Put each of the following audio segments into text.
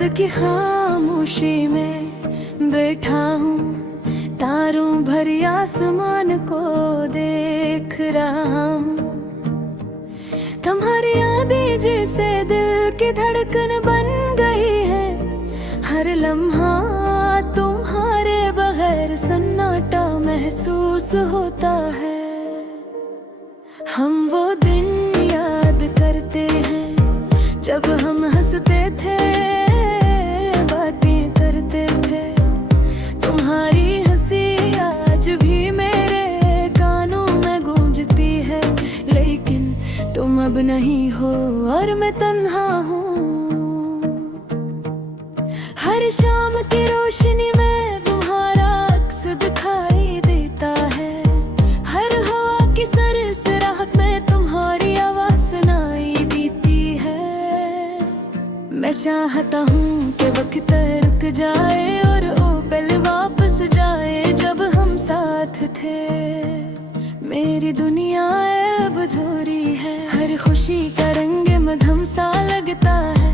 रात की खामोशी में बैठा हूँ, तारों भरी आसमान को देख रहा हूँ। तुम्हारी यादें जैसे दिल की धड़कन बन गई है, हर लम्हा तुम्हारे बगैर सन्नाटा महसूस होता है। हम वो दिन याद करते हैं जब हम हंसते थे, बातें करते थे। तुम्हारी हंसी आज भी मेरे कानों में गूंजती है, लेकिन तुम अब नहीं हो और मैं तन्हा हूँ। हर शाम की रोशनी में तुम्हारा अक्स दिखाई देता है, हर हवा की सरसराहट में तुम्हारी आवाज सुनाई देती है। मैं चाहता हूँ कि वक्त रुक जाए और वो पल वापस जाए जब हम साथ थे। मेरी दुनिया अब अधूरी है, हर खुशी का रंग मधुम सा लगता है।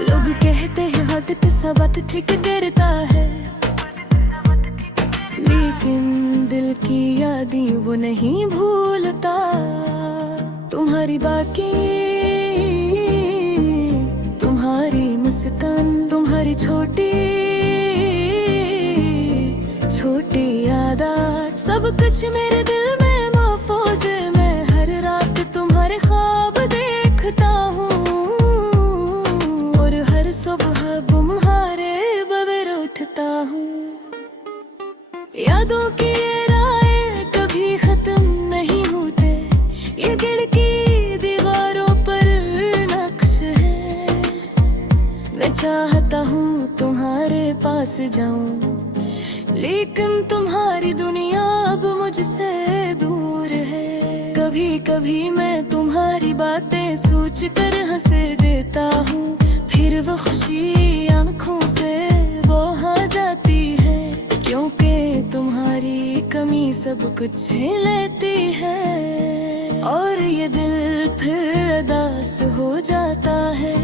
लोग कहते हैं वक्त सबक ठीक गिरता है, लेकिन दिल की यादें वो नहीं भूलता। तुम्हारी बाकी, तुम्हारी मुस्कान, तुम्हारी छोटी छोटी यादें, सब कुछ मेरे दिल में महफूज है। मैं हर रात तुम्हारे ख्वाब देखता हूँ और हर सुबह तुम्हारे बगैर उठता हूँ। यादों की राहें कभी खत्म नहीं होते, ये दिल की दीवारों पर नक्श है। मैं चाहता हूँ तुम्हारे पास जाऊं, लेकिन तुम्हारी दुनिया अब मुझसे दूर है। कभी कभी मैं तुम्हारी बातें सोच कर हंस देता हूँ, फिर वो खुशी आंखों से बहा जाती है, क्योंकि तुम्हारी कमी सब कुछ लेती है। और ये दिल फिर उदास हो जाता है।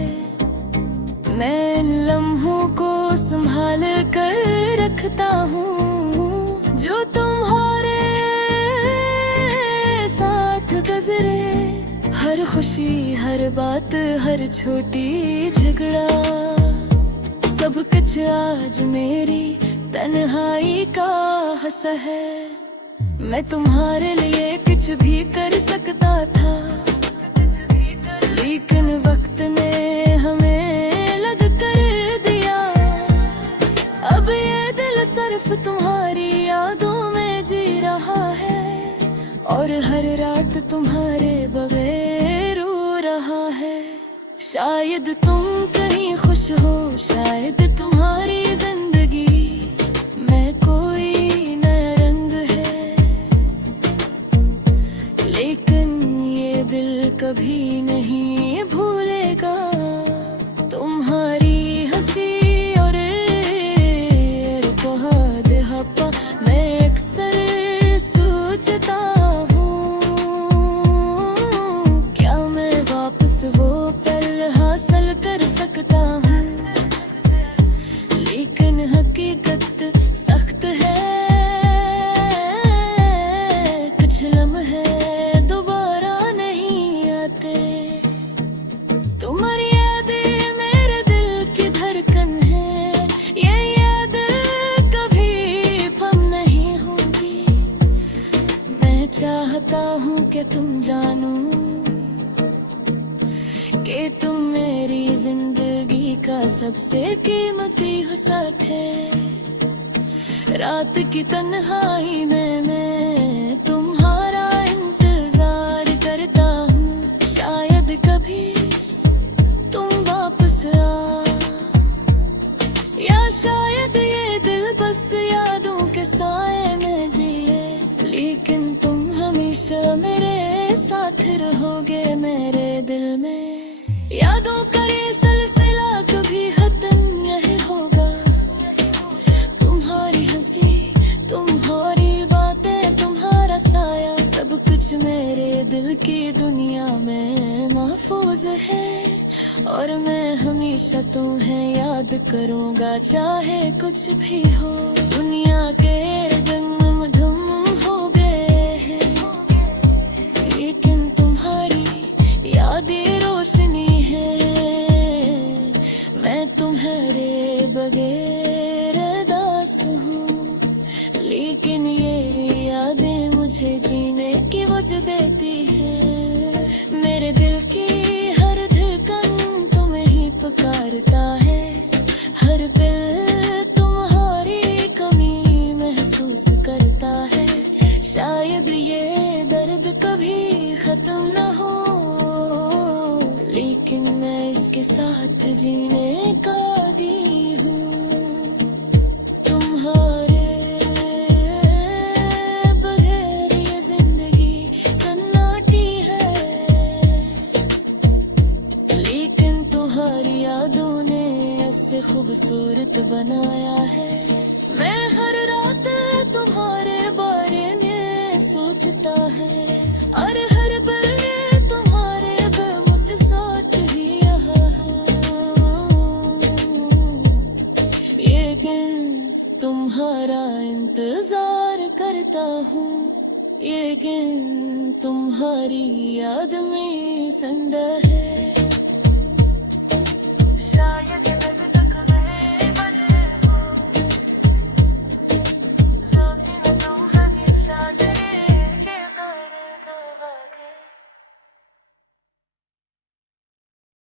मैं इन लम्हों को संभाल कर रखता हूँ जो तुम्हारे साथ गुजरे। हर खुशी, हर बात, हर छोटी झगड़ा, सब कुछ आज मेरी तन्हाई का हंस है। मैं तुम्हारे लिए कुछ भी कर सकता था, लेकिन वक्त ने हमें अलग कर दिया। अब ये दिल सिर्फ तुम्हारी यादों में जी रहा है, और हर रात तुम्हारे बगैर रो रहा है। शायद तुम कहीं खुश हो, शायद तुम्हारी जिंदगी में कोई नया रंग है, लेकिन ये दिल कभी नहीं भूलेगा तुम्हारी हंसी और बहुत हप्पा। मैं अक्सर सोचता हूँ, क्या मैं वापस वो पल हासिल कर सकता हूँ, लेकिन हकीकत सख्त है। कुछ लम्हे दोबारा नहीं आते। तुम्हारी यादें मेरे दिल की धड़कन है, ये याद कभी कम नहीं होगी। मैं चाहता हूँ कि तुम जानो कि तुम मेरी जिंदगी का सबसे कीमती साथ है। रात की तन्हाई में मैं तुम्हारा इंतजार करता हूँ, शायद कभी तुम वापस आ, या शायद ये दिल बस यादों के साए में जिए, लेकिन तुम हमेशा मेरे साथ रहोगे मेरे दिल में। यादों का ये सिलसिला कभी खत्म नहीं होगा। तुम्हारी हंसी, तुम्हारी बातें, तुम्हारा साया, सब कुछ मेरे दिल की दुनिया में महफूज है, और मैं हमेशा हमेशा तुम्हें याद करूंगा, चाहे कुछ भी हो। दुनिया के रंग धुम हो गए हैं, लेकिन तुम्हारी यादें रोशनी है। मैं तुम्हारे बगैर दास हूँ, लेकिन ये यादें मुझे जीने की वजह देती है। मेरे दिल की हर धड़कन तुम्हें ही पुकारता है, हर पल तुम्हारी कमी महसूस करता है। शायद ये दर्द कभी खत्म न हो, लेकिन मैं इसके साथ जीने का भी हूँ। तुम्हारे बगैर ये जिंदगी सन्नाटी है, लेकिन तुम्हारी यादों ने इसे खूबसूरत बनाया है। मैं हर रात तुम्हारे बारे में सोचता है, और हर पल में तुम्हारे पे मुझे सोच ही रहा है। लेकिन तुम्हारा इंतजार करता हूँ, लेकिन तुम्हारी याद में जिंदा है।